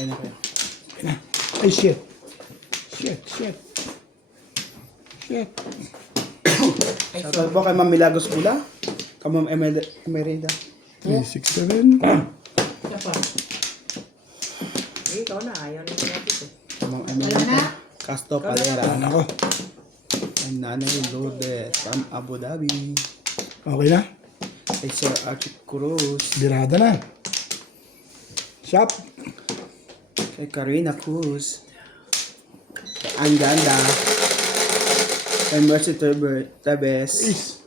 Okay na kayo. Okay na. Ay, shit. Shit. Shoutout po kay Ma'am Milagros Bula. Kay Ma'am Emerida. 367. Siya pa. Ikaw na, ayaw na yung natin eh. Ma'am Emerida. Casto Palera. Ano ko? Kay Nanay Lourdes from Abu Dhabi. Okay na. Kay Sir Archie Cruz. Birada na. Shop. Kay Karina Cruz. Kay Anganda. Kay Mercy Tabes. Is.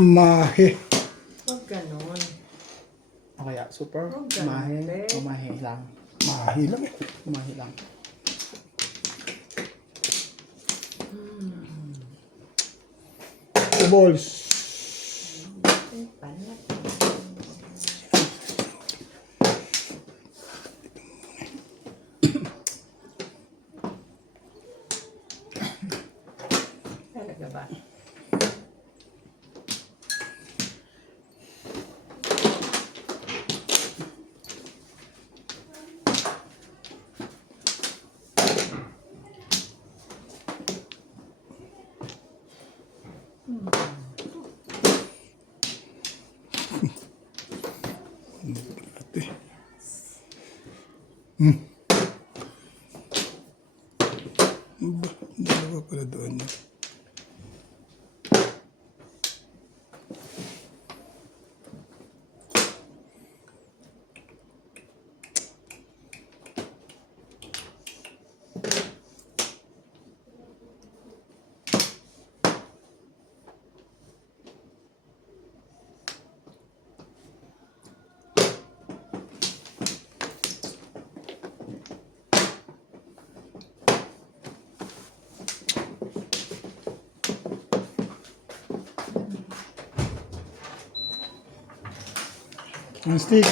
Mahe. Huwag ganun. Okay, super. Oh, ganun, Mahe. te. Mahe lang. Mahe lang eh. Mahe lang. Two balls. Panat. Talaga ba? Ate. Dalawa pala doon yun. Ang stick.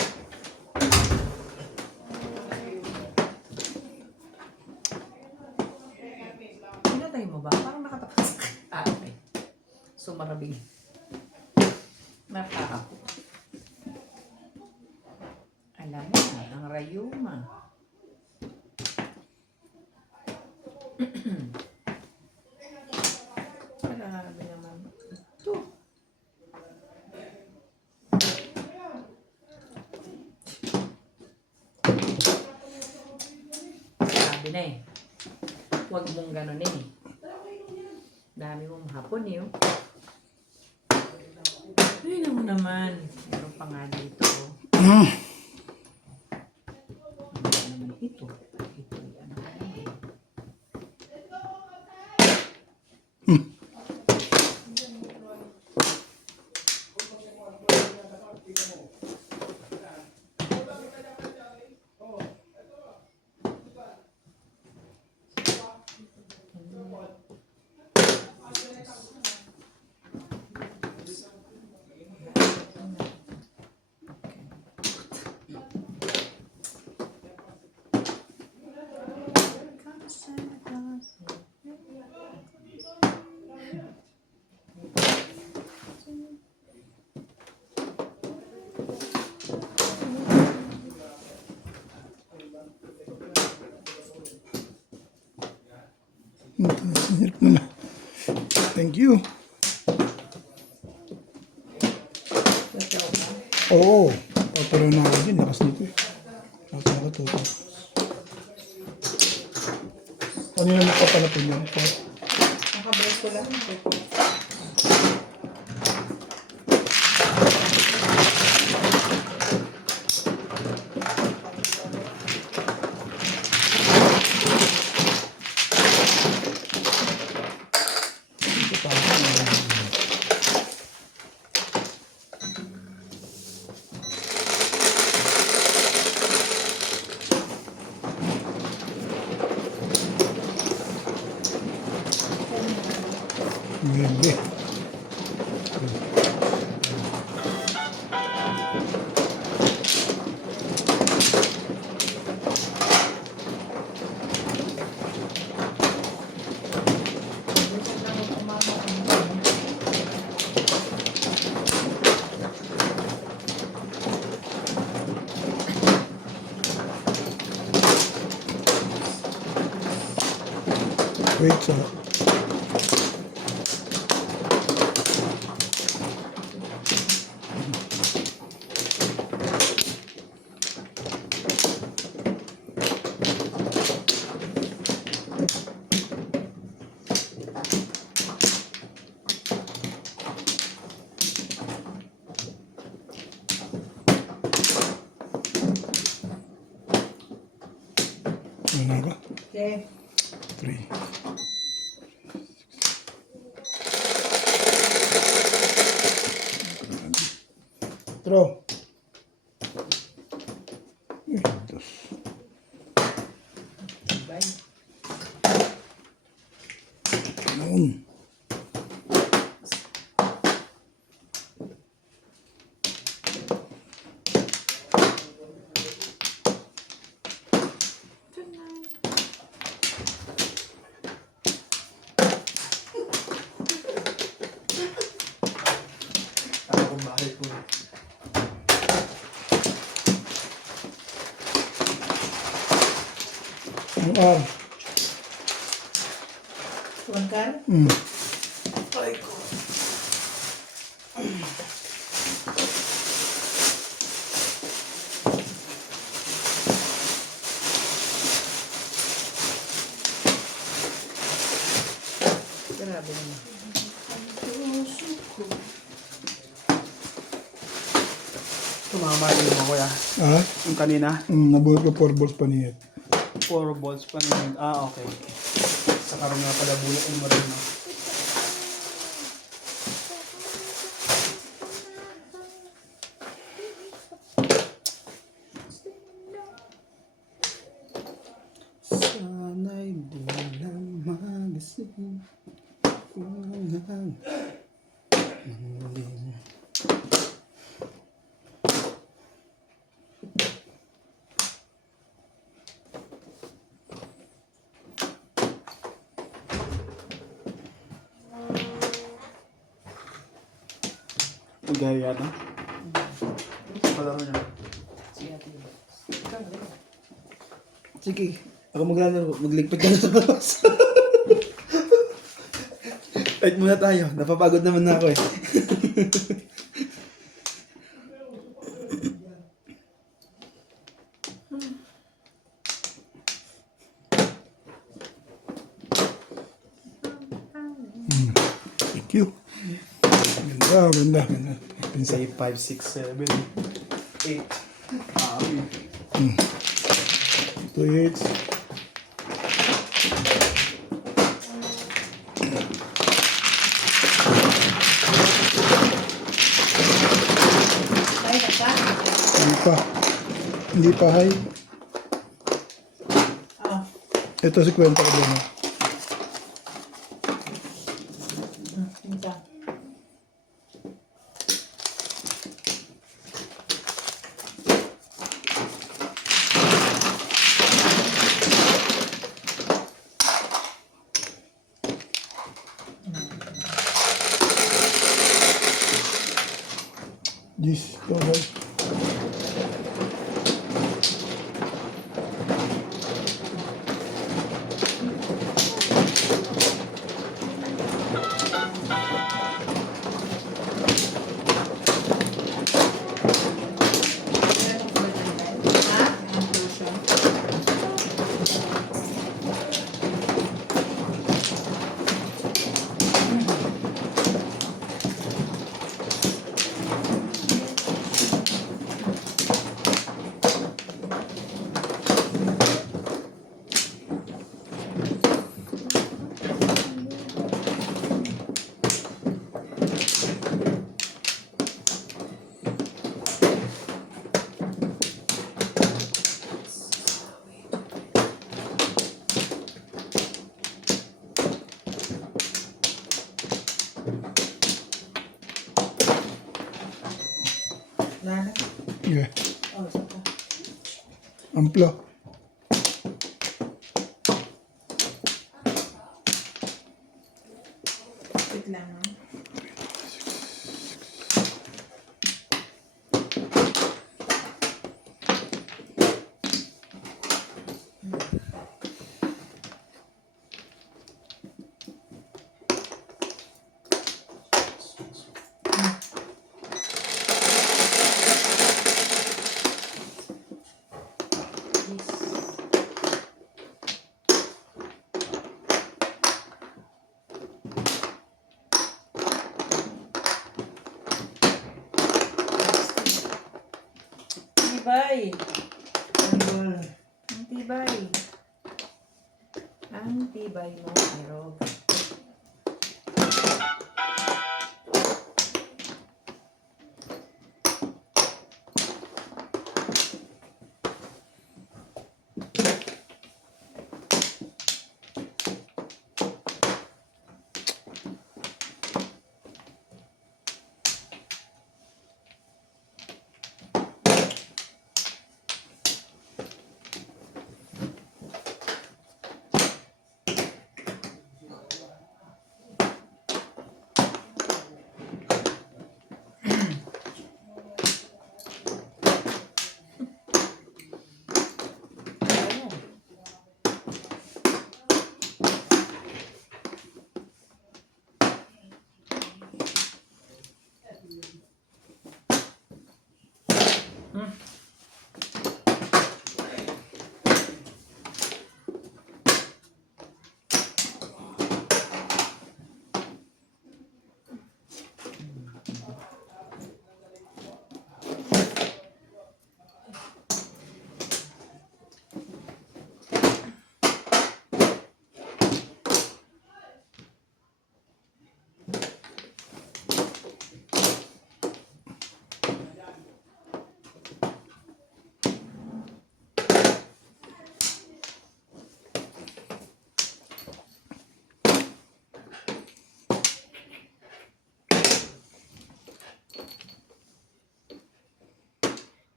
Pinatay mo ba? Parang nakatapas. Okay. So, marabing. Mapa ako. Alam mo na, ang rayuma. Marami naman. Ito. Sabi na eh. Huwag mong ganunin eh. Dami mong hapon eh. Oh. Ay, naman. Meron pa nga dito. Ano naman ito? Ito, ano ba yan? Hirap mo na. Thank you. Totoo ba? Oo. Pero na ako din. Lakas nito eh. Lakas na ito. Ano yung nakapalapin yan? Nakabress ko lang. Wait, sa... Ano na ba? Okay. 3. Throw. Dos. Bye. Noon. Ako kung bakit po. Ang R. Tuwan ka? Ay ko. Grabe naman. Tumama din mo kuya. Ah? Yung kanina. Nabuhat ko 4 balls pa niya. 4 balls pa rin. Ah, okay. Sa karoon nga pala bulak mo rin. No? Sana'y di na magising kung hanggang muling. Gaya na. Palaro niya. Sige, ate. Ikaw na rin. Sige. Ako maglalaro. Magligpit ka na sa labas. Wait muna tayo. Napapagod naman na ako eh. Thank you. Ganda, ganda, ganda. Pinsa. Say 5, 6, 7, 8. Ah, 2 8. Ay, naka? Hindi pa. Hindi pa high. Ah. Ito si kwenta ko doon. Minta. Yes, go high. Ha? Ang version. Nana? Yeah. Oh, isa pa. Amplo. Wait lang, ha? tibay. Ang tibay. Ang tibay mo, Irog.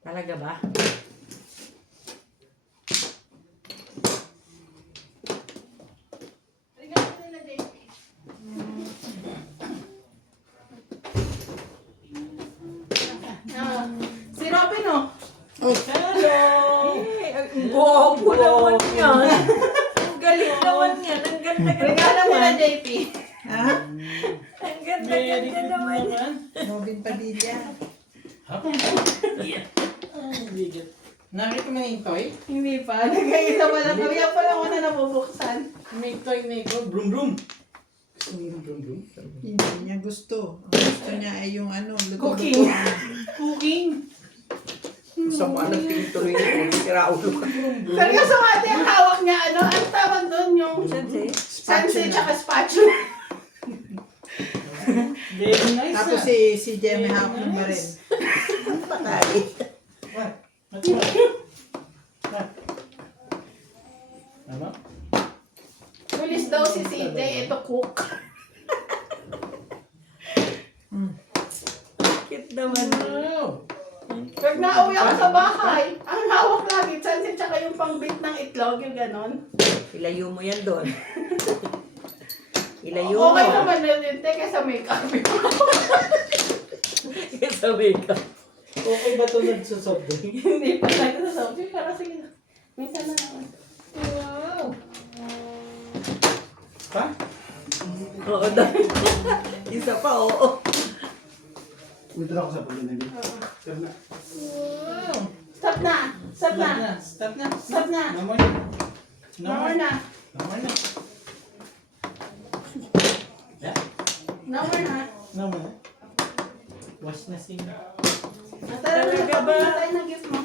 Talaga ba? Si Robin, oh. Hello! Ang gobo naman yan. Ang galing naman yan. Ang ganda-ganda Regalo mo na, naman. JP. Ha? Ang ganda-ganda naman yan. Robin Padilla. Nakita mo na yung toy? Hindi pa. Nag-iisa pa lang kami. Yan pa lang una nabubuksan. May toy na ito. Brum brum. Gusto mo yung brum brum? Hindi niya gusto. Ang gusto niya ay yung ano, Cooking. Cooking. Sa mga nagpintuloy nito, sira ulo ka. Seryoso ate, ang hawak niya, ano? Ang tawag doon yung Sensei? sensei tsaka spatula. Very nice. Tapos ah. si Jemmy hawak ng baril. Patay. Tama? Pulis daw si CJ, ito cook. Cute naman. Wow. Pag nauwi ako sa bahay, ang hawak lagi, sensei tsaka yung pangbit ng itlog, yung ganon. Ilayo mo yan doon. Ilayo mo. Okay naman na yun, te, kaysa makeup. Sa makeup. Okay ba ito nagsusod din? Hindi pa tayo sa sofi, pero sige na. Minsan na naman. Wow. Pa? Oo, dahil. Isa pa, oo. Dito na ako sa pagdinagin. Sir na. Wow. Stop na! Stop na! Stop na. Stop na! No more na. No No more more na! No more na. Yeah? No more na! No more na. Wash na sila. Tara na, Talaga ba? napapagod tayo ng gift mo.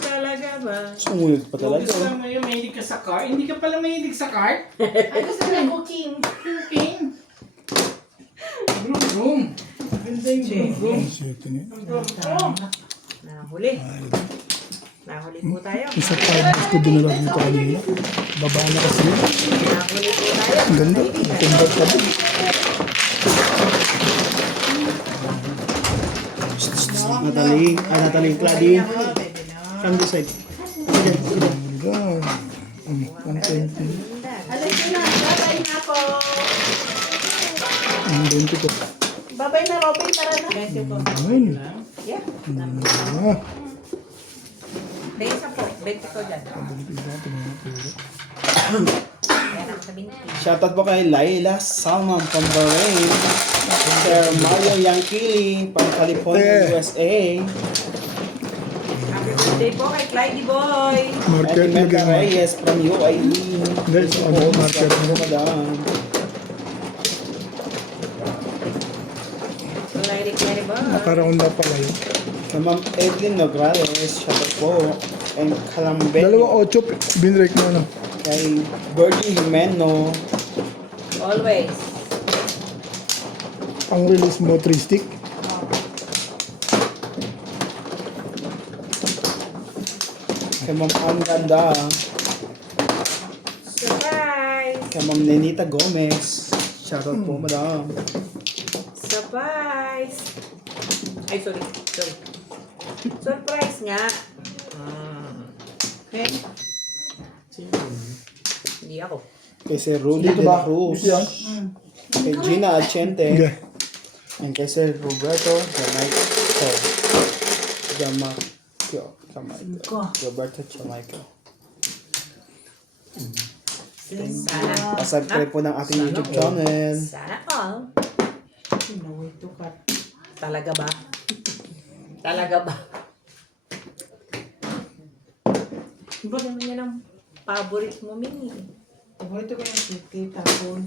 Talaga ba? Sumunod pa talaga. Gusto mo yung mahilig ka sa car? Hindi ka pala mahilig sa car? Ay, gusto niya cooking. Cooking. Vroom vroom. Ganda yung vroom vroom. Ito niya. Vroom. Nahuli. Nahuli po tayo. Isa pa gusto dinala dito kanina. Baba na kasi yun. Nahuli po tayo. Ang ganda. Convert ka din. Natalie, Natalie, Claudine. Come this side. Ang ganda. Content niya. Alam ko na, babay na po. Ang dente ko. Babay na, Robin, tara na. Ayun. Yeah. Ah. May isa po. 20 ko dyan. Yan ang sabihin. Shoutout po kay Laila Salman from Bahrain. Sir Mario Yankili from California, USA. Happy birthday po kay Clyde Boy. Marker And na Mecca ganyan. Reyes from UAE. Guys, ano, marker mo. Madam. Clyde Boy. Nakaroon na pala yun. Kay Ma'am Evelyn Nograles, shoutout po. And Calambel. Dalawang 8, binrake mo ano. Kay Birdie Jimeno. Always. Ang release mo 3 stick. Kay Ma'am Ann Ganda. Surprise! Kay Ma'am Nenita Gomez. Shoutout po, madam. Surprise! Ay, sorry. Surprise nga. Okay? Hindi ako. Kay Sir Rudy De Dito La ba? Cruz. Dito yan? Kay Gina Achente. Okay. And kay Sir Roberto Jamaico. Roberto Jamaico. Sana. Pasubscribe po ng ating YouTube channel. Sana all. Naway tukat. Talaga ba? Talaga ba? Iba naman yan ang favorite mo, Mini. Naway tukat yung city, tapon.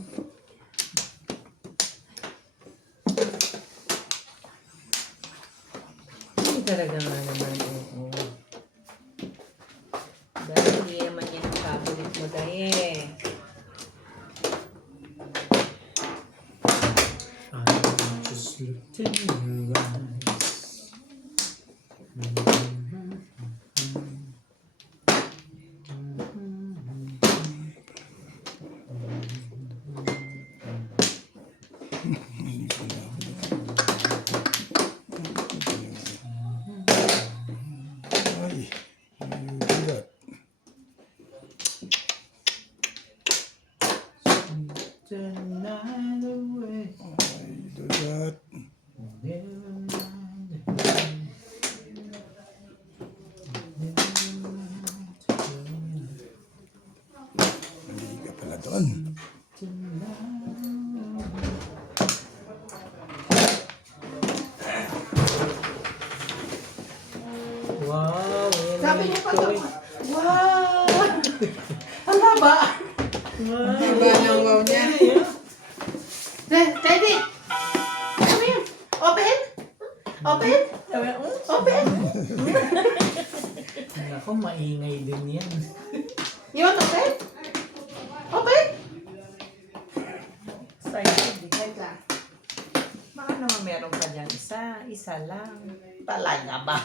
Hindi talaga nga naman. Oo. Dahil hindi naman yan ang favorite mo, Daye. Just looked in your eyes. Ay, bigat. The night away. Ay, bigat. Hindi ka pala doon. Wow! Yan Sabi naman niya pa ito daw, eh. wow! Ang haba! Iba ng wow niya. Teddy! Come here! Open! Open! Open! Ako, maingay din yan. You want open? Open! Excited. Wait lang. Baka naman meron pa dyan isa. Isa lang. Talaga ba?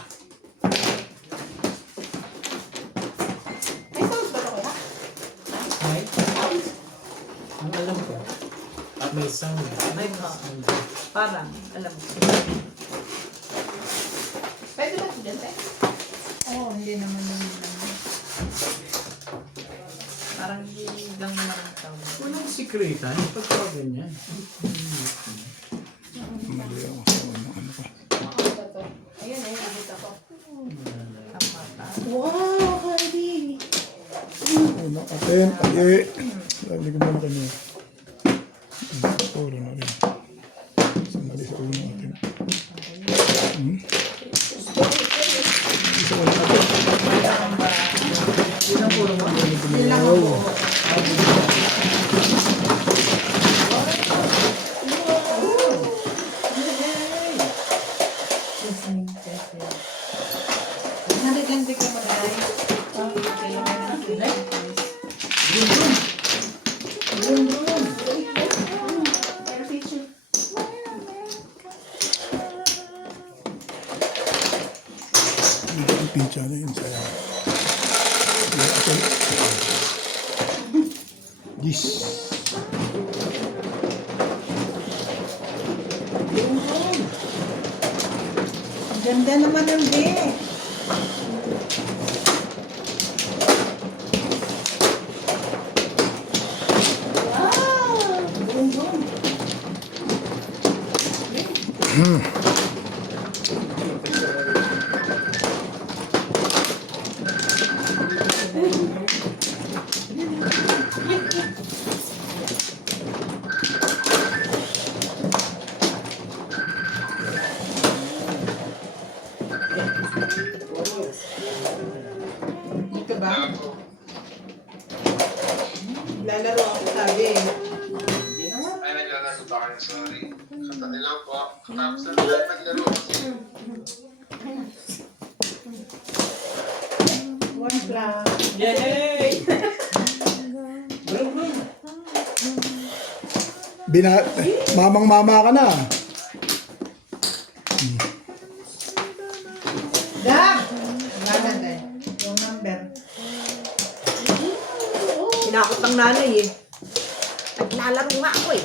May sounds ba ito kaya? Ay, Sounds? ang alam ko. At may sound. May parang, alam ko. Pwede ba ito dyan, Ted? Oo, hindi naman naman. Parang hindi lang naman ang tawag. Walang sikretan. Pagka ganyan. Mali ako sa unang ano ko. Ayun, nakita ko. Tama ka. Wow, Hardy! Unang atin. Ay, sabi ko muna kanya. Puro na rin. Sumali sa unang atin. Sa unang atin. Nandito ka mo, guys. Okay, Pero picture. Ang pincha na yun sa atin. This. Ganda naman ng day. Wow! Boom, boom. Dito ba? Lalaro ako sabi. Ay, naglalaro ba kayo? Sorry. Sa kanila po. Katapos na naglaro kasi One plus. Yay! Brum, brum. Mamang-mama ka na. Dag! Wala na din. Yung number. Sinakot ng nanay eh. Naglalaro nga ako eh.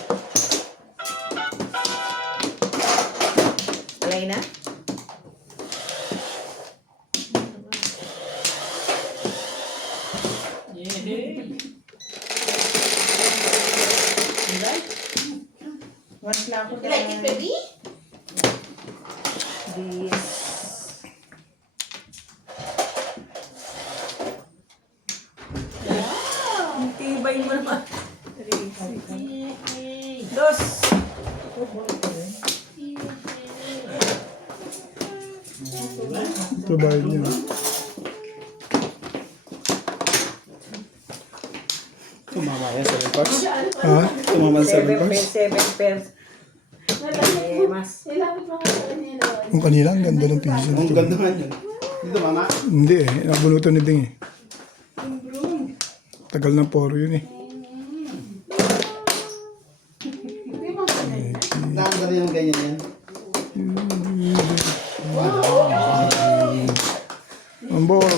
Alay na? Yay! One plus ako You like it, baby? This. Ang tibay mo naman. Dos. Ito bayad niya. Tumama yan sa records. Ha? Tumama sa 7 records. pairs, 7 pairs. Eh, mas. Ilapit mo sa kanila. Yung kanila, ang ganda ng piso. Ang ganda nga yun. Dito, mama. Hindi eh. Nabunutan ni Ding eh. Tagal ng poro yun eh. Ang ganda yung ganyan yan. Ang boro.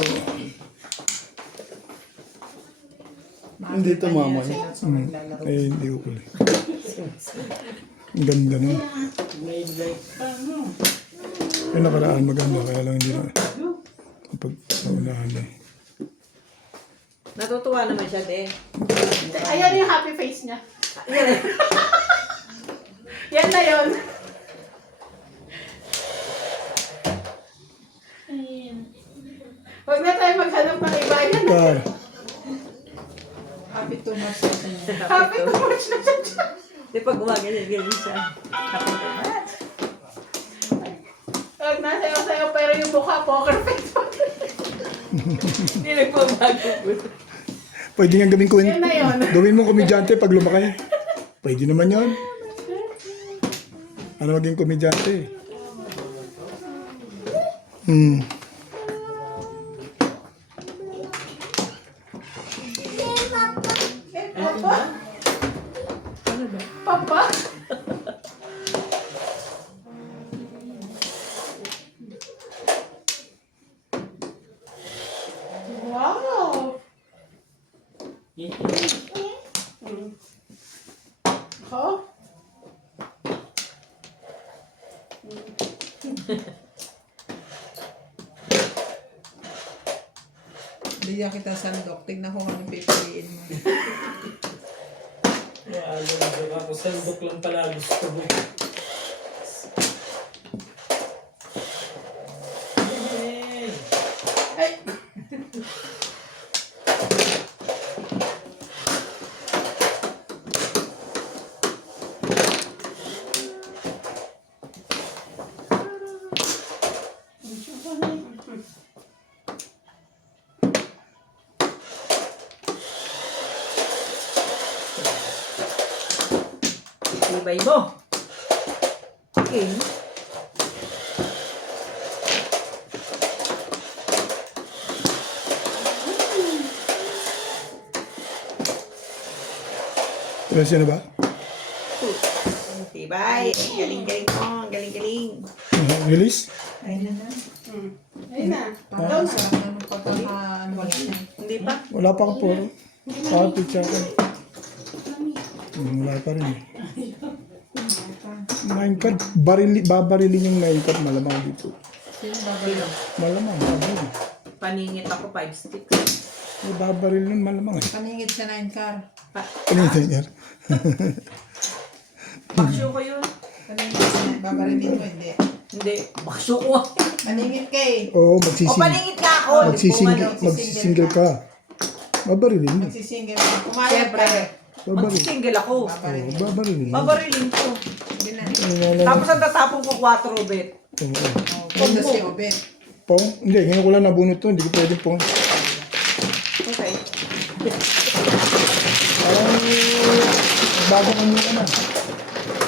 Hindi tumama yan. Eh, hindi ko pala. Ang ganda nun. May like pa, no? Yung nakaraan maganda, kaya lang hindi na. Kapag naunahan eh. Natutuwa naman siya, de. Ayan yung happy face niya. Yan na yun. Huwag na tayo maghanap ng iba. Yan na. Car. Happy too much sa kanya. Happy to watch na siya. Di pag gumaganyan siya. Happy to match. Huwag na sayo-sayo pero yung mukha poker face. Hindi nagbabago po. Pwede nga gawin ko. Yan na yun. Gawin mo komedyante pag lumaki. Pwede naman yun. Ano maging komedyante? Papa? Wow! Yay! Ako? Bigyan kita sandok. Tignan ko kung anong pipiliin mo. Alam mo, ako sandok lang pala gusto mo. Yay! Ay! Tibay mo. Okay. Tapos yun na ba? Tibay. Galing-galing mo. Galing-galing. Release? Ayun na na. Ayun na. Parang sa ano pagkaka-ano niya. Hindi pa? Wala pa akong puro. Picture ko. Wala pa rin eh. 9 card. Babarilin yung 9 card. Malamang dito. Sino babalik? Malamang. Babaril. Paningit ako 5 sticks. Babaril nun malamang eh. Paningit sa 9 car. Ano yung niya? Baksyo ko yun. Paningit sa 9. Babarilin mo, hindi. Hindi. Baksyo ko. Paningit kay. Oo, O magsisingle paningit ka ako. magsisingle ka. Babarilin mo. Magsisingil ka. Kumayag Siyempre. ka. Babaril. Magsisingle ako. Babarilin. Oo, babarilin mo. Babarilin ko. Hindi na. Tapos ang tatapon ko 4 bet. Oo. Punta si Obet. Pong? Hindi, ngayon ko lang nabunot to. Hindi ko pwede pong. Okay. Parang bago ka muna na.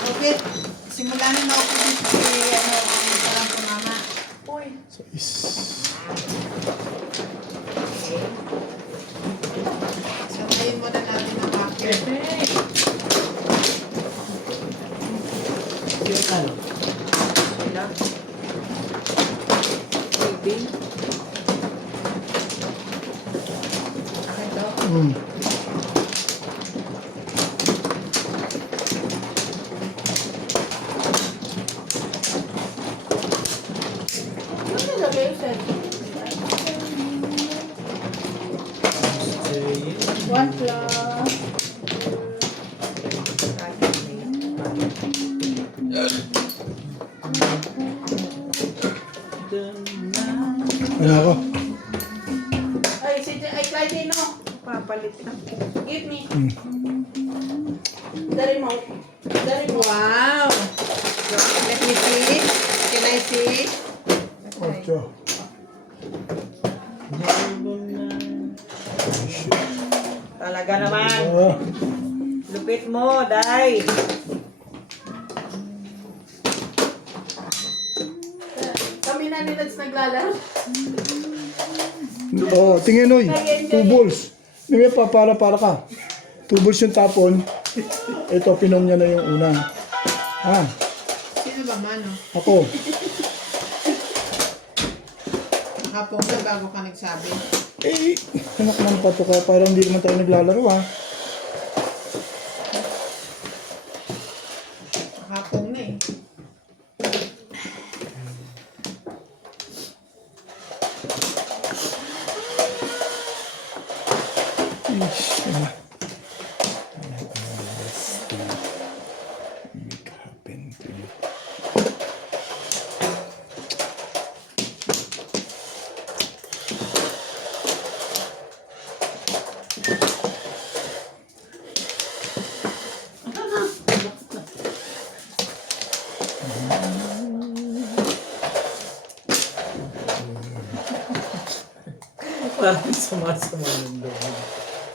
Obet. Simula na ako dito si ano, ang parang mama. Uy. Sanayin mo na natin ang hacker. Yung ano? Wala. Baby. Akin to. Ano nilagay yung cellphone? One plus. Ano ako? Ay, Clyde, no. Papalit na. Give me. The remote. The remote. Wow! Let me see. Can I see? Ocho. Talaga naman. Ah, Lupit mo, Day. Kami na ni Nads naglalaro. tingin oy. 2 balls. May para ka. 2 balls yung tapon. Ito, pinom niya na yung una. Ah, Sino ba mano? ako. Nakapong na bago ka nagsabi. Eh, anak naman pa to ka. Parang hindi naman tayo naglalaro ha. Nakapong na eh. Ish, ah. Make happen to you. Parang sumasama ng loob.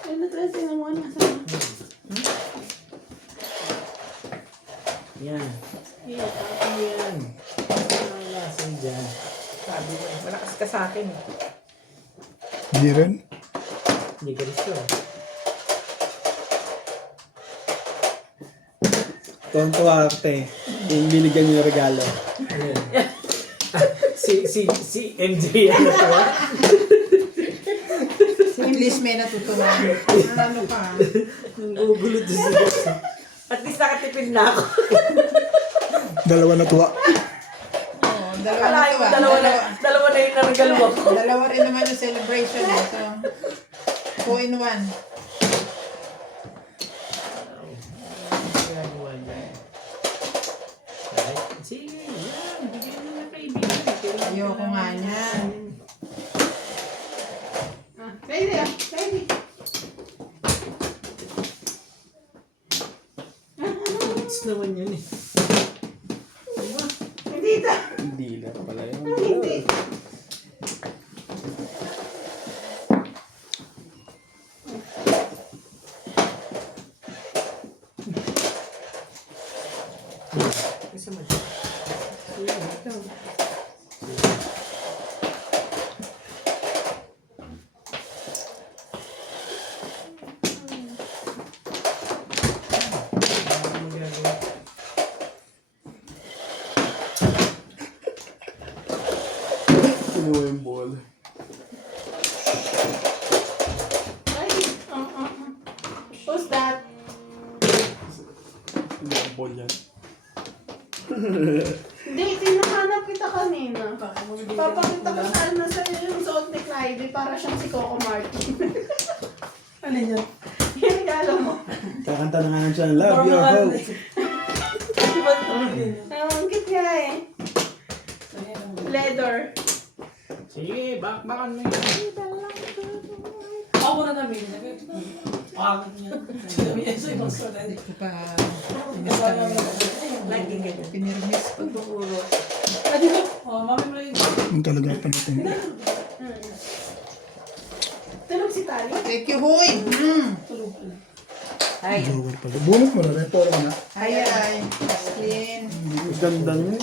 Ay, natracing mo muna. Yan. Yan. Ang lasan dyan. Sabi mo, malakas ka sa akin. Hindi rin. Hindi ka gusto. Tontuwa ate. Yung binigyan niyo ng regalo. Si MJ ano to? At least may natutunan. Ano pa? Nangugulot sa siya. At least nakatipid na ako. Dalawa na tuwa. Oo, dalawa na Kalahin to mo, ah. dalawa na yung naragalo mo. Dalawa rin naman yung celebration eh. So, 2 in 1. Sige, yan. Bigyan na ng kaibigan. Ayoko nga niyan. Ready, ah. Ready. It's naman yun eh. Hindi ta. Hindi na pala yun. Hindi. Kasi mo. Kinuha yung ball. Ay, who's that? Kinuha yung ball yan. Hindi, tinahanap kita kanina. Papakita ko sana sa yung suot ni Clyde para siyang si Coco Martin. Ano yun? Yung regalo mo. Kakanta na nga lang siya ng Love Your Hope. Ang cute nga eh. Leather. Sige, bakbakan mo yun. Ako na namin. Pangit niya. Sinabi niya sa ibang sulat. Ito pa. Lagi ganyan. Pinirmis ko. Pagbuburot. Ah, di ba? Oh, mami mo yun. Yung talaga panatin. Tulog si Tali. Thank you, Huy! Tulog pala. Ay, Joker pala. Bunot mo na rin. Poro na. Ay, ay. Clean. Ganda niya.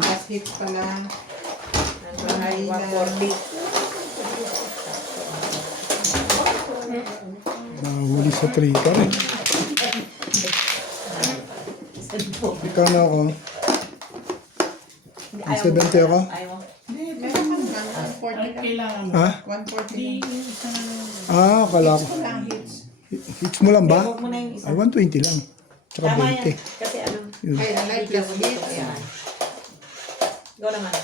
Last hit pala. Bahay 140. Nahuli sa trika eh. Ikaw na ako. Ang 70 ako? Ayaw. Meron ka naman, 140 lang. Kailangan mo. Ha? 140 lang. Akala ko. Lang hits. Hits mo lang ba? Huwag mo na yung isa. Ay, 120 lang. Tsaka Tama yan. 20. Kasi ano. Yun. Ay, like plus hits. Ayan. Go naman.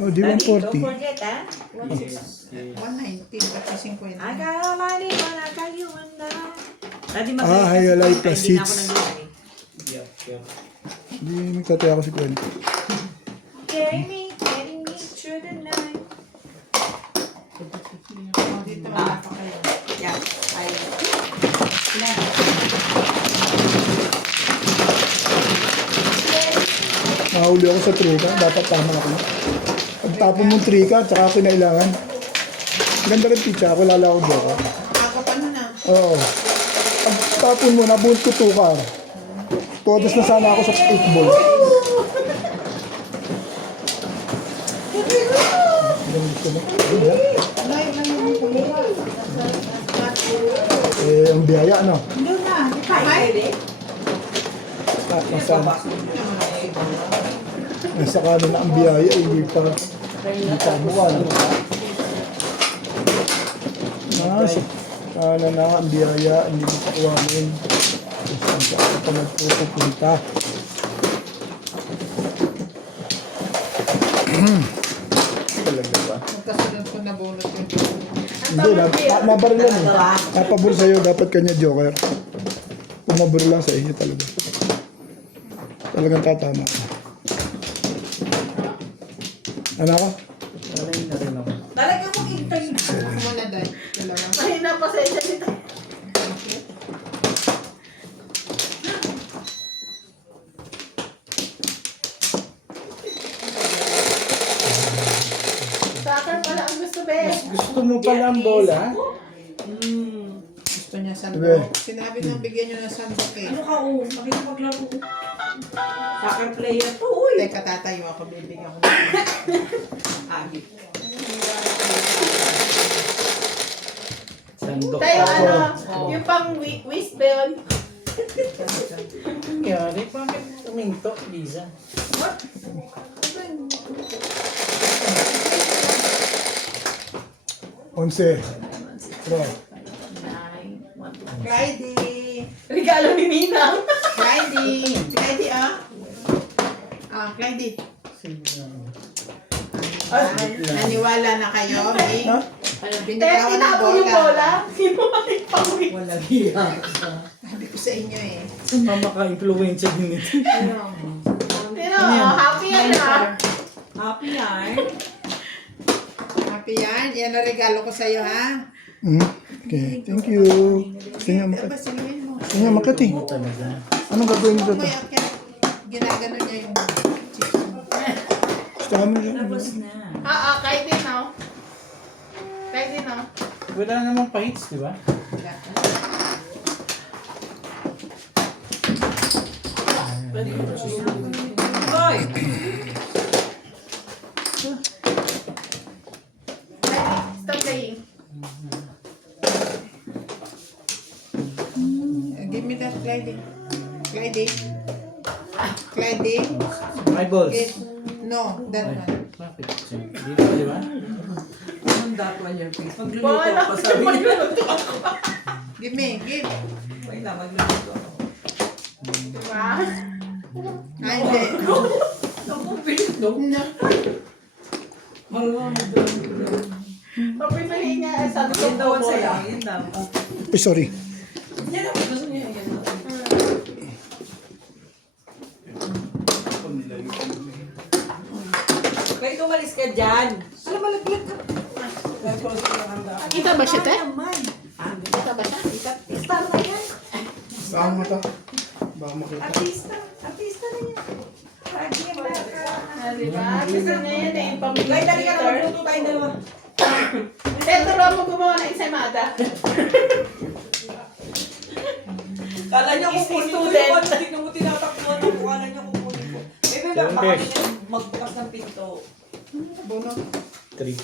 Oh, di Daddy, 140. don't forget, ha? 190, pati 50. Akala mo na kayo na. Daddy, Hayalay plus Hindi na ako hits. nag-iwan eh. Yep, yep. Hindi nagtataya ako si Gwen. Carry me through the night. Dito wala pa kayo. Yeah, I... Nahuli ako sa trika. Dapat tama ako. Pag tapon mong trika, tsaka ako kinailangan. Ganda rin pizza. Ako lala ako dyan. Ako pa na na. Oo. Pag tapon mo, nabuhot ko tukar. Todos na sana ako sa 8 ball. Ilang gusto mo? Ang biyaya, ano? Nasa kanin na ang biyaya, hindi pa buwan. Sana na ang biyaya, hindi mo pakuwanin. Saan ka pa magpupunta? Talaga ba? Magkasunod ko na bonus yung Hindi, nabaril lang eh. Napabur sa'yo, dapat kanya joker. Pumabur lang sa iyo talaga. Talagang tatama ka. Ano ka? Talagang mag-intay. muna dahil. Dalawa. Mahina pa sa isa nito. Soccer pala ang gusto, be. Gusto mo pala ang bola? Gusto niya Sige. sandok. Sinabi nung bigyan niyo ng sandok eh. Ano ka, makikipaglaro. Soccer player to, uy. Teka, tatayo ako. Bibigyan ko. Agit. Sandok Tayo ako. ano, yung pang whisk ba yun? Nangyari, bakit tuminto, Liza? Onse. Bro. Clyde! Regalo ni Ninang. Clyde! Clyde ah! Ah, Clyde. Naniwala na kayo, eh? Kaya Binitawan ng tinapon yung bola. bola. Sino makipang-whisk? Walang hiya. Sabi ko sa inyo eh. Si mama ka-influensya din ito. Pero, happy yan ah. Happy yan. Happy yan. Yan ang regalo ko sa'yo, ha? Okay, thank you. Tingnan mo. Diba, sinuhin mo? Tingnan mo kati. Anong gagawin mo dito? May akyat. Ginagano niya yung chips mo. Gusto ka mo dyan? Tapos na. Kahit din no. Kahit din no. Wala namang pahits, di ba? Wala. Hoy! Stop playing. Give me that, Clyde. Clyde. Clyde. My balls. No, that one. Bakit? Dito, di ba? Anong that one your face? Magluluto Bola. ako sabi niya. Give me, give. Wait lang, magluluto ako. Diba? Ay, hindi. No. Papipiliin niya sa Yun daw ang saya. Yun daw. Ay, sorry. Yan ang gusto niya. Yan ang Kaya umalis ka dyan. Alam, malaglag ka. Kita ba siya, te? Naman. Kita ba siya? Star na yan. Baka mata. Baka makita. Artista. Artista na yan. Lagi yan ba? Diba? Gusto niya yun eh. Guys, dali ka na magluto tayo dalawa. Ito lang mo gumawa ng ensaymada. Kala niya kukunin ko yung ano, tignan mo tinatakbuhan ko. Kala niya kukunin ko. Bebe, baka kami magbukas ng pinto. Bono. 3.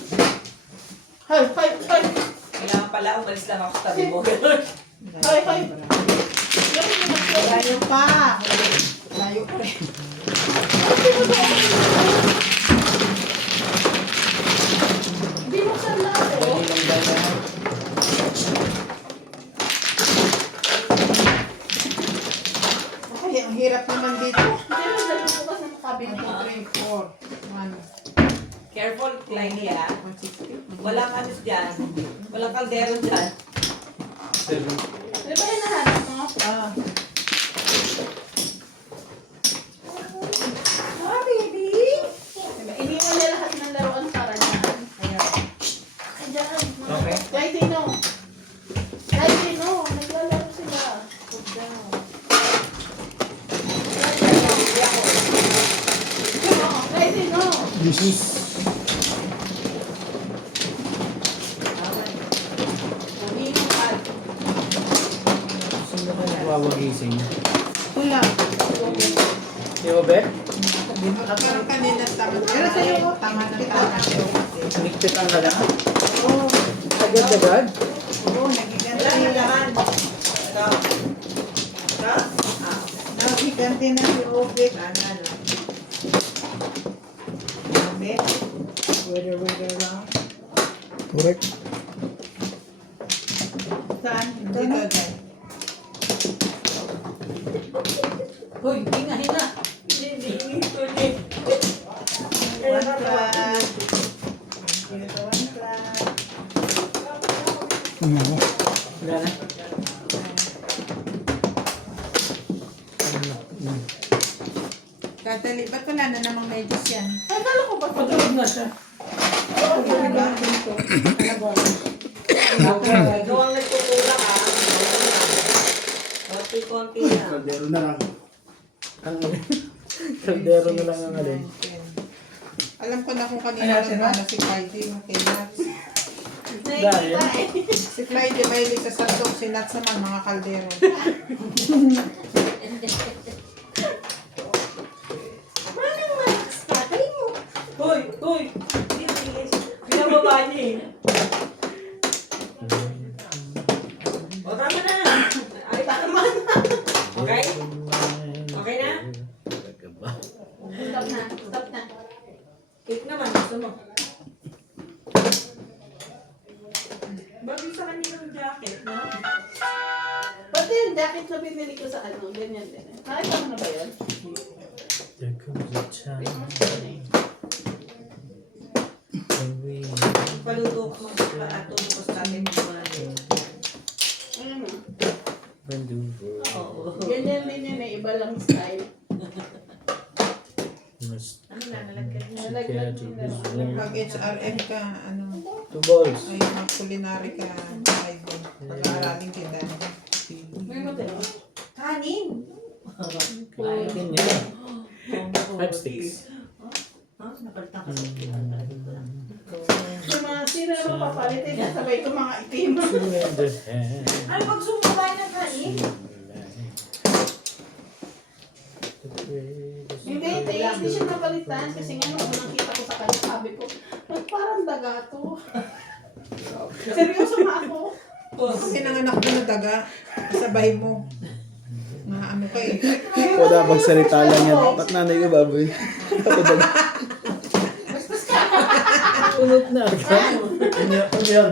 Hay, hay, hay. Kailangan pala, umalis lang ako sa tabi mo. Ganun. Hay, hay. Layo pa. Layo pa rin. Binuksan na ako. Ay, ang hirap naman dito. Hindi na, nagbubukas ng cabinet. 3, 4, 1, Careful, Kleiny ah. 160. Walang ano dyan. Walang kaldero dyan. Di ba yung nahanap mo? Ah, Ah, baby. Diba, iniwan niya lahat ng laruan para dyan. ayan. Dyan. Okay. Kahit sino. Kahit sino. Naglalaro sila. Kahit sino. Jesus. Sino ba nagwawagising? Wala. Si Obet? Parang kanina tama. Pero sa'yo, tama na tama. Niktitan ka lang? Oo. Agad-agad? Oo, nagigante. Wala na naman. Ito. Ito? Nagigante na si Obet. Ano, ano? Obet. Weather lang. Correct. Saan? Dito, dyan. Hoy, hinga. Hindi. One flat. Dito, one flat. Ano? Wala na? Katali, ba't wala na namang medis yan? Ay, kala ko ba? Patulog na siya. Oo, diba? Gawang nagtutulak ah. Konti-konti na. Kaldero na lang. Ang kaldero na lang ang alin. Alam ko na kung kanina nagmana si Friday, okay, Nats. Nakikita eh. Si Friday mahilig sa sandok, si Nats naman mga kaldero. Manang malas ka. Tayo mo. Hoy! Binababa niya eh. O, tama na. Ay, tama na. Okay? Okay na? Stop na. Stop na. Cake naman, gusto mo. Bakit sa kanilang jacket, no? Pati yung jacket na binili ko sa ano, ganyan din. Nakita mo na ba yun? There comes a time when we Paluto ko magpatulog ko sa atin yung mga Ano? maneuver Oo. Ganyan din yun eh. Iba lang style. must Ano na, nalagyan niya? Nalaglag to din this na. room. Pag HRM ka, ano, 2 balls. ay mga culinary ka, Friday. Pag-aaralin kita. May model. Kanin! Ayun niya. 5 sticks. Ah, napalitan ka sa Yung mga sira mo papalitin na sabay ko mga itim. Two in the hand. Ano pag sumabay ng kanin? Hindi, hindi siya napalitan kasi nga nung unang kita ko sa kanya, sabi ko, "Ba't parang daga to?" Seryoso na ako. Pinanganak mo na daga, sabay mo. Na ano ka eh. Wala magsalita lang yan. Ba't nanay ko baboy? Bastos ka! Unot na agad. Ano yan?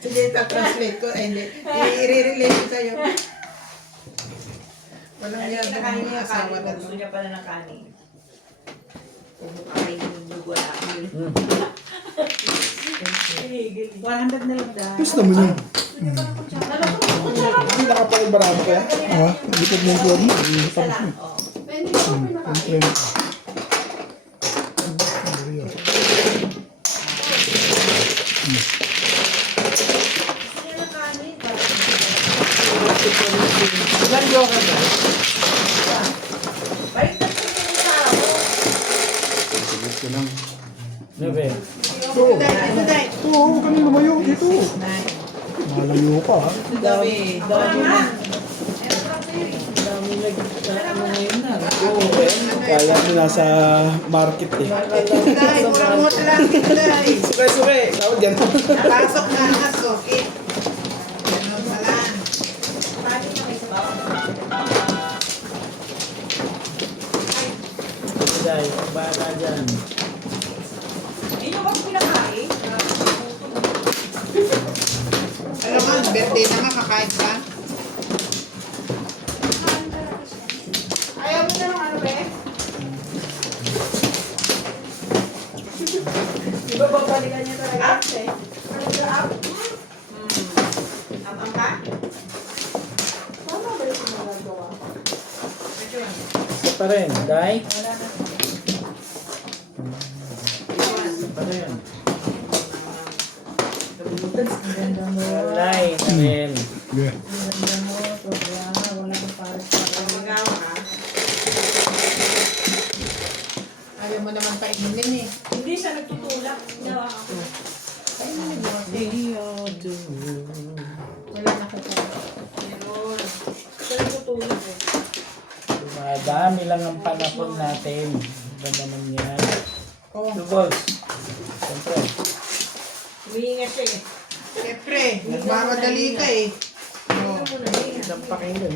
Sige, translate ko. Ay, hindi. I-relate ko sa'yo. Walang yan ang Kinakain mga niya asawa kanin. na Gusto to. niya pala ng kanin. Kumakain yung dugo na yun. 100 na lang dahil. Gusto mo yun? Hindi nakapag-barado kaya? Ha? Likod mo yung club mo. Isa lang. Oh. Hindi ko pinakain. Gusto niya ng kanin. Ilan joker ba? Balik na siya yung tao. Sagot ko lang. 9. Ito dahil. Oo, kanina lumayo dito. 9. Malayo ka ha. Dami. Dami na. Dami nag-ano ngayon na. Oo, Kaya ko nasa market eh. Day, mura-mura lang. Day. Suke-suke. Tawag yan. Napasok na ang sokit. Ganun na lang. Day, bata dyan. Hindi nyo ba pinakain? Alam mo, birthday na nga, kakain ka. Ayaw mo na ng ano, be? Di ba babalikan niya talaga? Up, eh. Ano ka, up? Ang ka? Paano ba yung magagawa? Isa pa rin, Day. Isa pa rin. Day na rin. Yeah. Magawa ka? Ayaw mo naman painginin eh. Hindi siya nagtutulak. Gawa ako. Wala na kukuha. Meron. Siya nagtutulak eh. Madami lang ang panahon natin. Ba naman yan? Oo. Lubos. Siyempre. Umiingat siya eh. Siyempre, nagmamadali ka eh. Oo. Ano mo na eh. Isang pakinggan.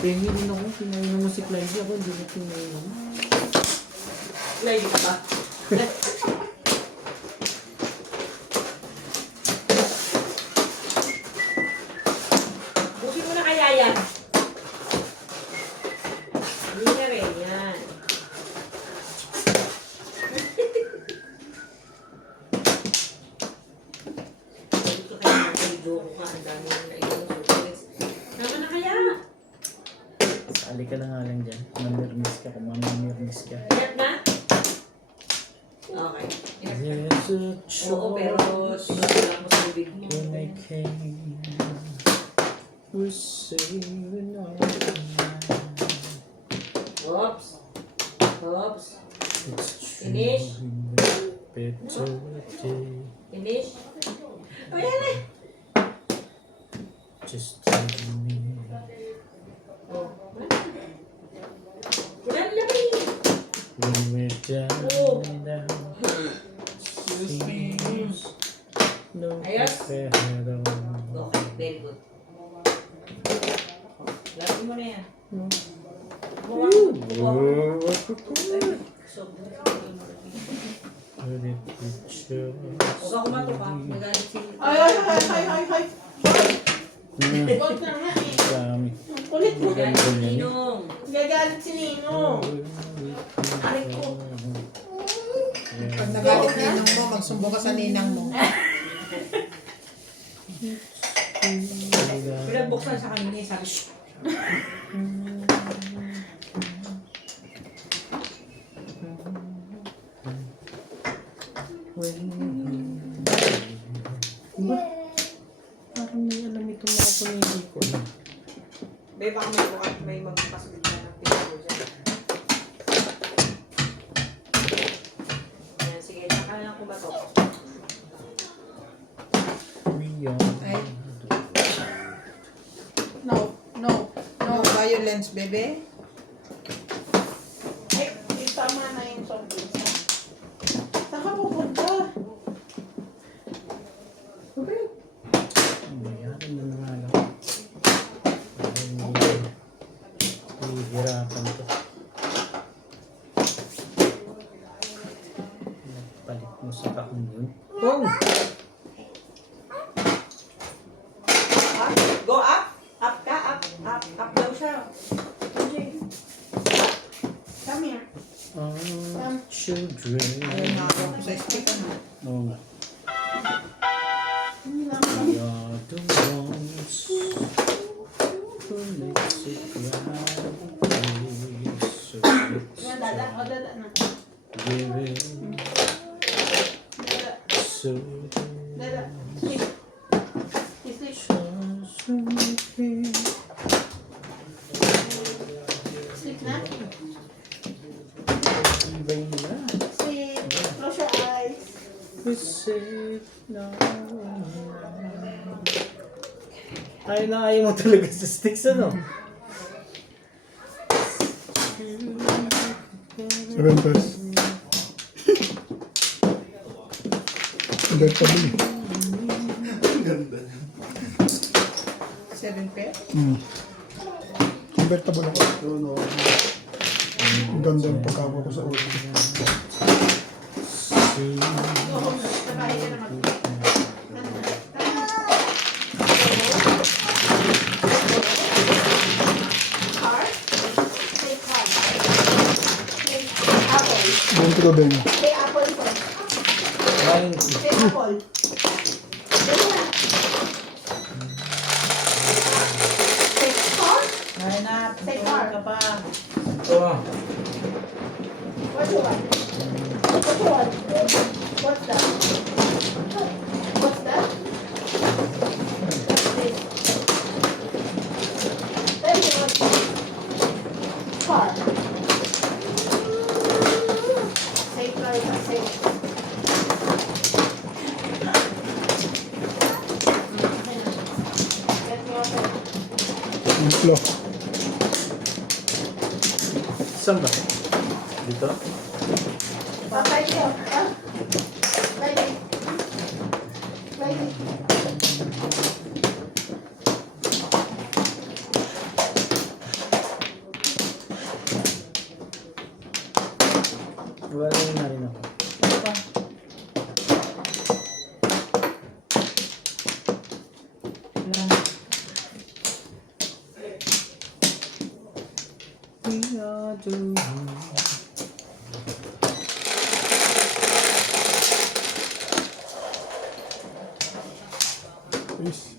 Pengi din ako. Pinainom mo si Clyde ako. Hindi ko pinainom. Lady ka ba? Bukin mo na kaya yan. Hindi na rin yan. Dito kayo nagalido ko ka. Ang dami na iyon. Tama na kaya. Sali ka na nga lang dyan. Mamirmis ka. Kung mamirmis ka. Ayan na? Okay. There's a Oo, pero wala mo sa bibig mo. when I came. We're saving all the night. Oops. Oops. It's Finish. true. Better day. Finish. O yan eh. Just tell me. Oh. Wala na naman eh. When we're down Oh. and out. Seems no Ayos. better. Okay, very good. Lagi mo na yan. So, Put it picture. huwag ako matuka. Magalit si... Ay. Huwag na nga eh. Dami. Ang kulit mo. Magalit si Ninong. Gagalit si Ninong. Aray ko. Pag nagalit ninang mo, magsumbong ka sa ninang mo. Pinagbuksan sa kanina eh, sabi, shh. Parang may alam itong mga pumili ko. Be, baka may bukat, may magpapasulit na ng pinto dyan. Ayan, sige, saka lang kumatok. Ay. No violence, bebe. Ay, tama na yung sobrang. Saan ka pupunta? Mayroon na nga lang. Hihirapan ko. Palit mo sa kahon yun. Oh, Up, go up. Up ka, up. Up daw siya. Come here. Our children. ayaw na ako sa speaker mo. Oo nga. We are the ones who makes it right. So let's Dada na. give it so Dada. Sleep. Sleep. Sleep na. Sleep. Close your eyes. We say no. Ayaw na ayaw mo talaga sa sticks, ano? 7 pesos. Convertible eh. 7 pesos? Convertible ako. Ang ganda ng pagkakawa ko sa ulo. Car? Take car. Take apple. Buong ko din. Take apple first. Kain. Take apple. Take na. Take car? Ay na, Take car. ka pa. Ito ah. What you want? What you want? What's that? What's that? This. Then you want car. Say car, say. Get me open. Ang flow. Saan ba? Dito? Papay ko. Ah. Right here. Right here. Wala na rin ako. We are doing. Peace.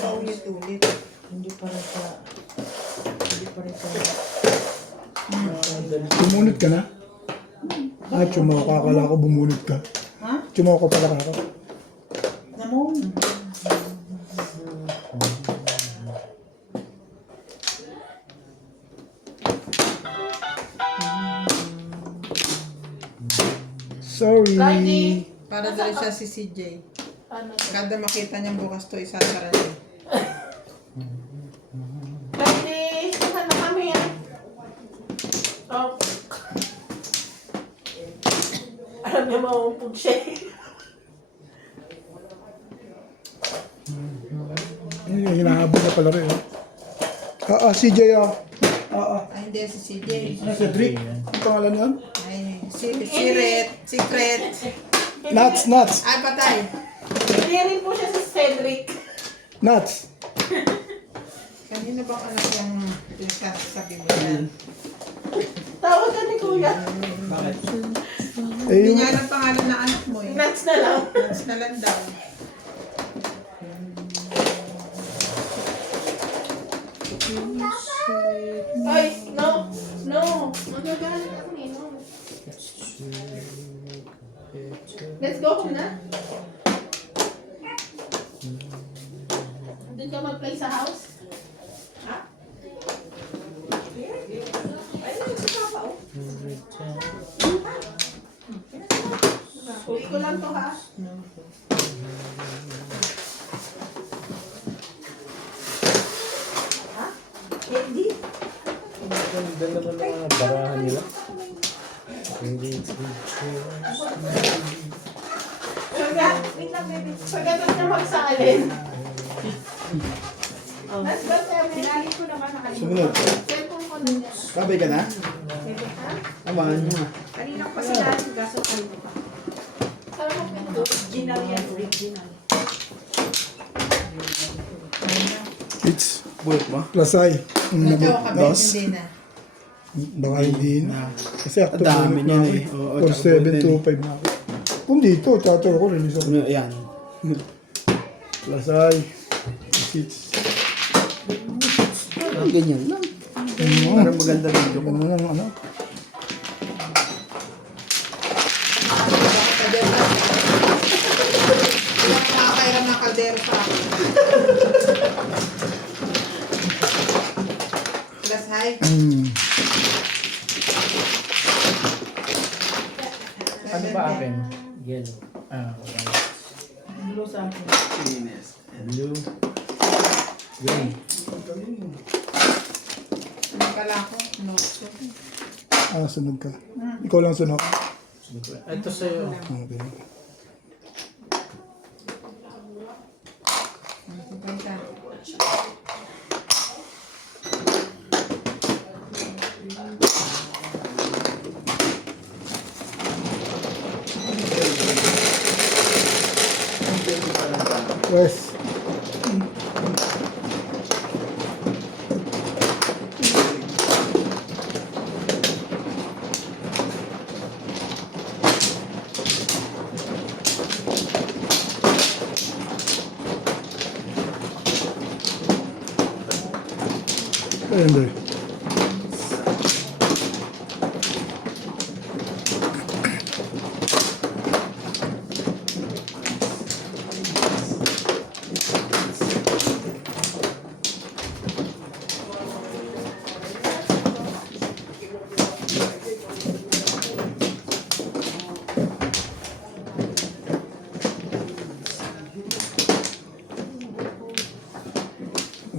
Paulit-ulit. Hindi pa rin sa... Hindi pa rin sa... Bumunot ka na? Ah, tsumaka akala ko bumunot ka. Ha? Tsumaka pala ako. Namon. Sorry. Friday. Para dali siya si CJ. Ano? Kada makita niyang bukas to, isasara niya. Friday. Saan na kami yan? Oh. Alam niya maumpog siya. Ay, hinahabol na pala rin. CJ ah. Ay, hindi si CJ. Cedric. Ang pangalan yan? Ay, secret. Nuts. Ay, patay. Hindi rin po siya si Cedric. Nuts. Kanina bang anak yung pinagsasabi mo yan? Tawag ka ni Kuya. Eh, Hindi yung, niya alam pangalan na anak mo eh. Nuts na lang. Mas na lang daw. Ay, no. No. Magagalit ako ni no. Let's go home na. Doon ka mag-play sa house? Ha? Ay, si Papa, oh. Uwi ko lang to, ha? Ha? Hindi. Ang ganda naman ng mga barahan nila. Hindi. Pagkatapos na magsalin. Let's go, Seven. Pinalit ko naman nakalimutan. Sumunod. Cellphone ko na dyan. Sabay ka na? Amahan mo na. Kanina ko kasi dahil gaso kayo pa. Saan mo pinto? Original yan, original. it's Bulot mo? Lasay. Ito, kabit Dos. hindi na. Baka hindi na. Kasi Ang actor dami na niyan ako. eh. Oo, Or tsaka golden 725 na ako. Kung dito, chatter ko rin. Isa. Ayan. Lasay. Seats. Ganyan lang. Parang maganda video ko. Ano lang, ano? Nakakairam ng kaldero sa akin. Plus high. Ano ba akin? Yellow. Ah, wala. Blue sa akin. Blue. Green. Ano pala ako? No. Sunod ka. Ikaw lang sunod. Ito sa'yo. Okay. Ganda. Wes. Ayun.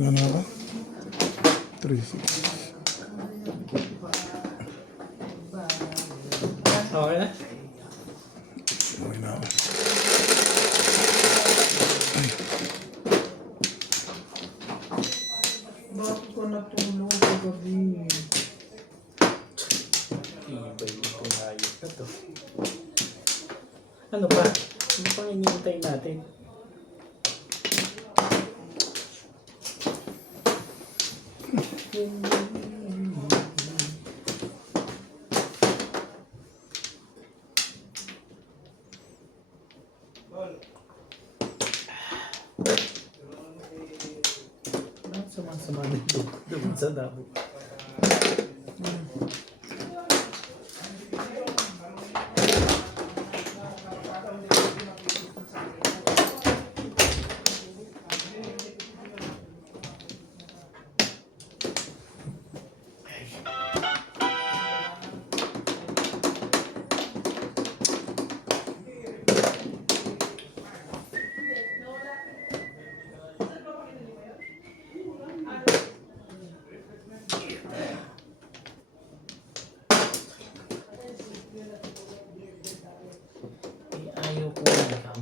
Ano ka? 3-6. Okay na? Okay na ako. Bakit ko natulog kagabi? Ibay itong hayop na to. Ano ba? Ano pang hinihintay natin? Ang sama-sama nito. Doon sa dabo. Ayaw ko ikaw.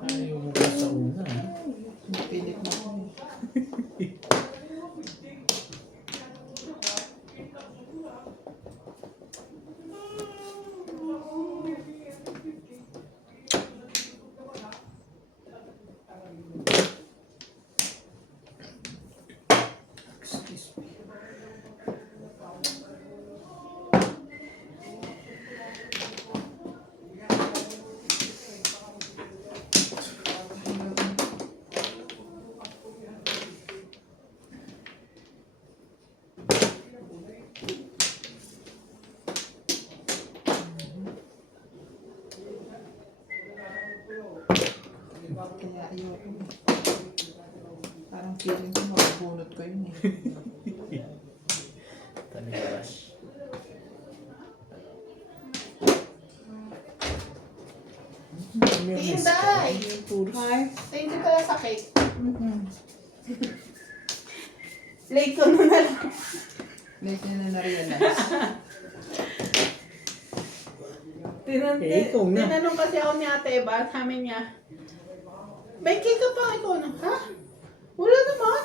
Ayaw mo pa sa una. Pilit na ako. Excuse me. Kaya ayoko. Parang feeling ko mabubunot ko yun eh. Taliwas. Tinday! Thank you pala sa cake. Late ko na lang. Late na na-realize. Ikaw na. Tinanong kasi ako ni Ate Eva, sabi niya, may cake ka pa, ikaw na. Ha? Wala naman.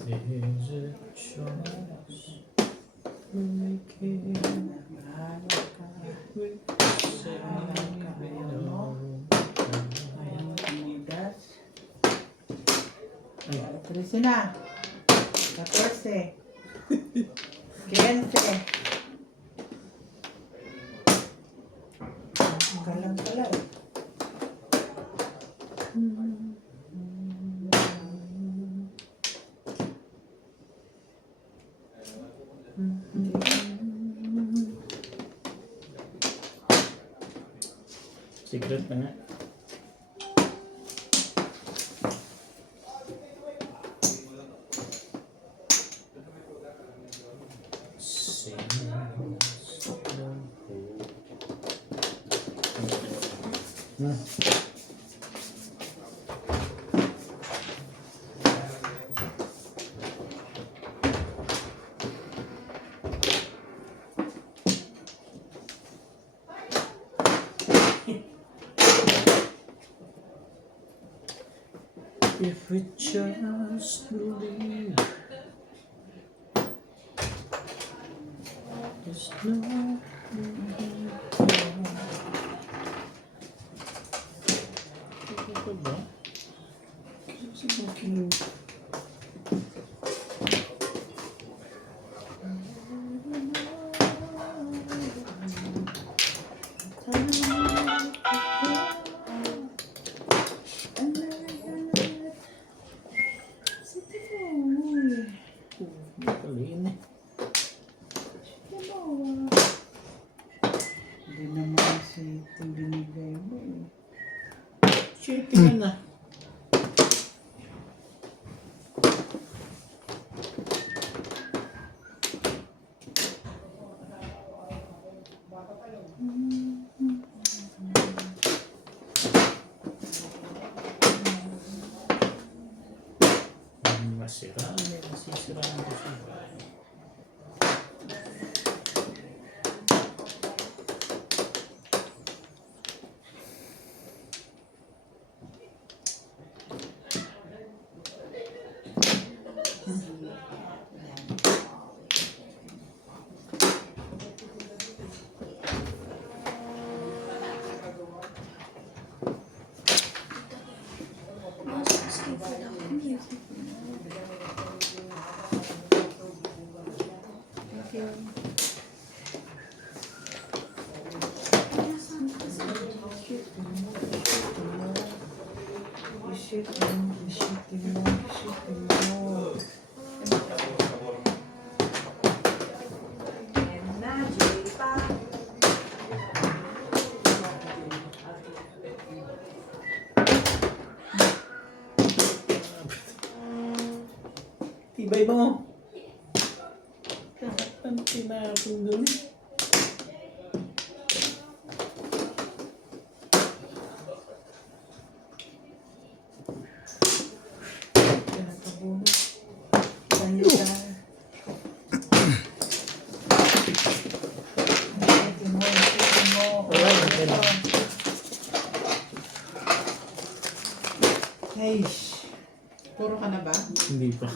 There's a choice making I 13 na. 14. 15. Kalang pala. Secret na nga. If we just believe, there's no ito ba? Kasi bakit Kalin eh. Hindi naman si itong binigay mo eh. Chicken na. Masira. Masisiraan ko siya. Tibay mo. Ang tinapon doon. Hey, puro ka na ba? Hindi pa.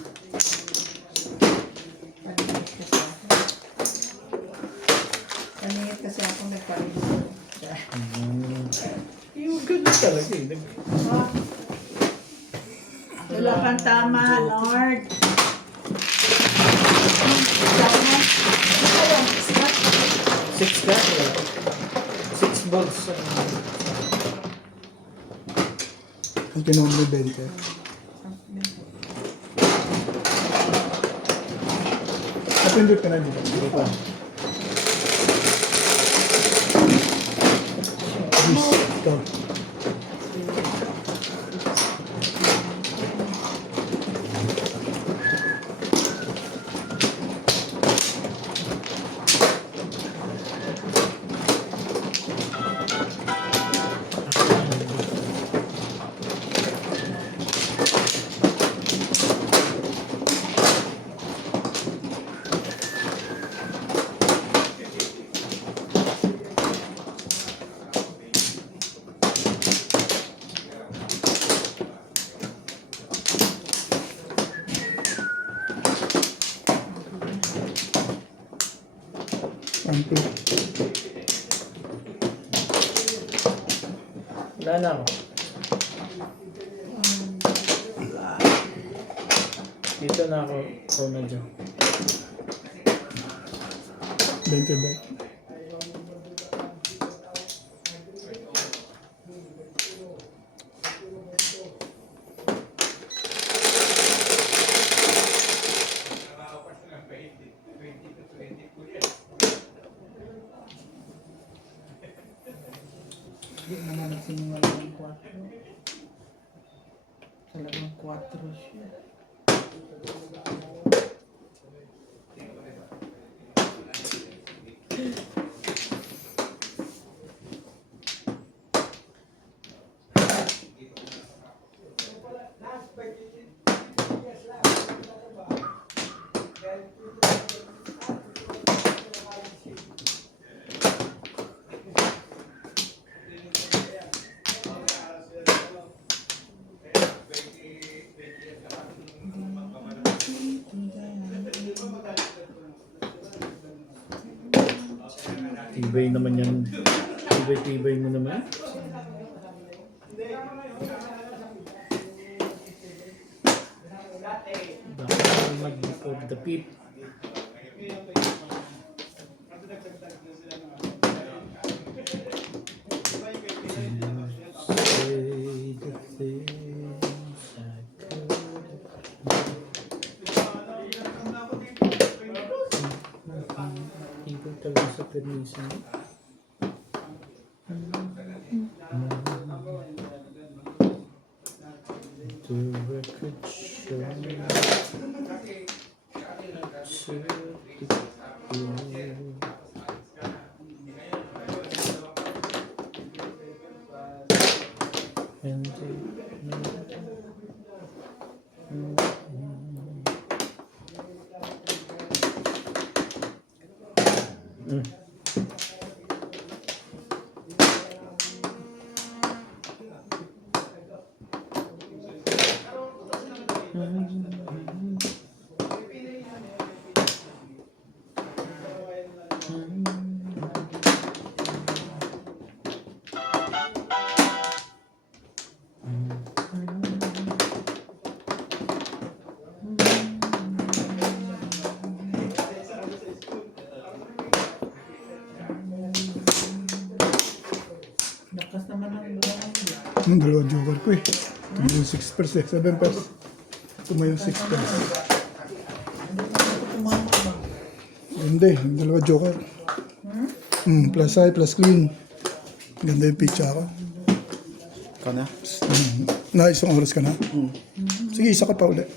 Kaningit kasi ako nagparinig. Yung ganun talaga eh. Wala kang tama, Lord. Six ka? 6 balls. Ang kinombre 20. Napindot ka na dito. Hindi pa. Ito. Ampli. Wala na ako. Dito na ako. Ikaw na dyan. 20 ba? Hindi naman nagsinungaling ng 4. Talagang 4 siya. Tibay naman yan. Tibay mo naman. Baka mag-of the pip. Say the things I could. Ikot talaga sa permission. The record show. Lakas naman ang buwan. Yung dalawang joker ko eh. Ito yung 6 pers eh. 7 pers. Ito mo yung 6 pers. Hindi, yung dalawa joker. Plus high, plus clean. Ganda yung pitcha ko. Ikaw na? Na isang oras ka na? Sige, isa ka pa ulit.